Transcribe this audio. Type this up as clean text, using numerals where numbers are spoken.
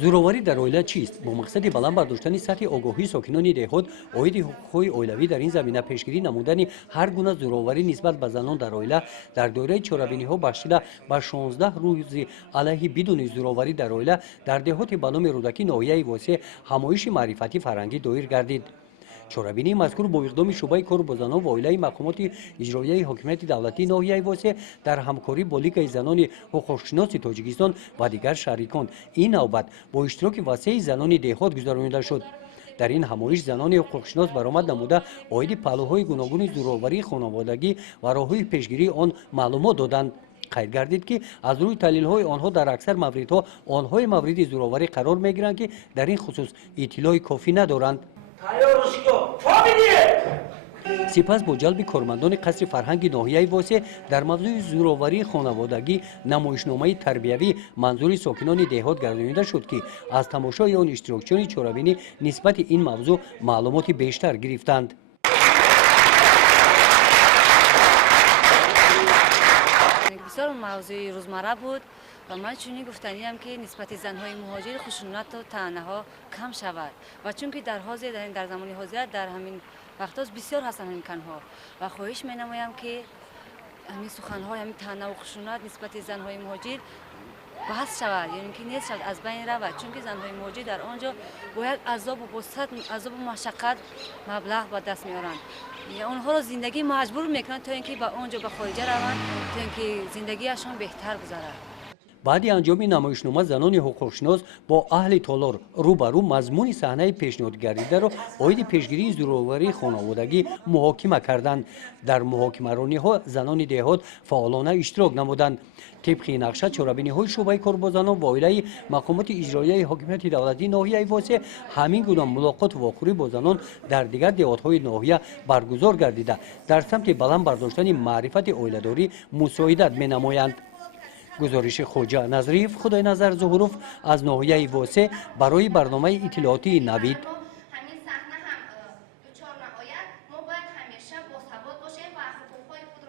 зӯроварӣ дар оила чист? Бо мақсади баланд бардоштани сатҳи огоҳии сокинони деҳот, оиди ҳуқуқҳои оилавӣ дар ин замина пешгирӣ намудани ҳар гуна зӯроварӣ нисбат ба занон дар оила дар доираи чорабиниҳо бахшида ба 16 рӯзи алайҳи бидуни зӯроварӣ дар оила дар деҳоти ба номи рӯдакӣ ноҳияи восеъ ҳамоиши маърифатӣ фарҳангӣ доир гардид. чорабинии мазкур бо иқдоми шӯъбаи кор бо занон ва оилаи мақомоти иҷроияи ҳокимияти давлатии ноҳияи восеъ дар ҳамкорӣ бо лигаи занони ҳуқуқшиноси тоҷикистон ва дигар шарикон ин навбат бо иштироки васеъи занони деҳот гузаронида шуд. дар ин ҳамоиш занони ҳуқуқшинос баромад намуда оиди паҳлӯҳои гуногуни зӯроварии хонаводагӣ ва роҳҳои пешгирии он маълумот доданд. қайд гардид ки аз рӯи таҳлилҳои онҳо дар аксар мавридҳо онҳои мавриди зӯроварӣ қарор мегиранд ки дар ин хусус иттилои кофӣ надоранд. сипас бо ҷалби кормандони қасри фарҳанги ноҳияи восеъ дар мавзӯи зӯроварии хонаводагӣ намоишномаи тарбиявӣ манзури сокинони деҳот гардонида шуд ки аз тамошои он иштирокчиёни чорабинӣ нисбати ин мавзӯъ маълумоти бештар гирифтанд. бисёр мавзӯи рӯзмарра буд ва ман чунин гуфтаниям ки нисбати занҳои муҳоҷири хушунату таънаҳо кам шавад ва чунки дар замони ҳозир дар ҳамин вақтҳоз бисёр ҳастанд ҳамин канҳо ва хоҳиш менамоям ки ҳамин суханҳо ҳамин таънаву хушунат нисбати занҳои муҳоҷир баҳс шавад, яъне ки нест шавад, аз байн равад, чунки занҳои муҳоҷир дар он ҷо бо як азобу машаққат маблағ ба даст меоранд. онҳоро зиндагӣ маҷбур мекунанд то ин ки ба он ҷо ба хориҷа раванд, то ин ки зиндагиашон беҳтар гузарад. баъди анҷоми намоишнома занони ҳуқуқшинос бо аҳли толор рӯ ба рӯ мазмуни саҳнаи пешниҳодгардидаро оиди пешгирии зӯроварии хонаводагӣ муҳокима карданд. дар муҳокимарониҳо занони деҳот фаъолона иштирок намуданд. тибқи нақша чорабиниҳои шӯъбаи кор бо занон ва оилаи мақомоти иҷроияи ҳокимияти давлатии ноҳияи восеъ ҳамин гуна мулоқоту вохӯрӣ бо занон дар дигар деҳотҳои ноҳия баргузор гардида дар самти баланд бардоштани маърифати оиладорӣ мусоидат менамоянд. гузориши хоҷа назриев, худойназар зуҳуров аз ноҳияи восеъ барои барномаи иттилоотии Навид.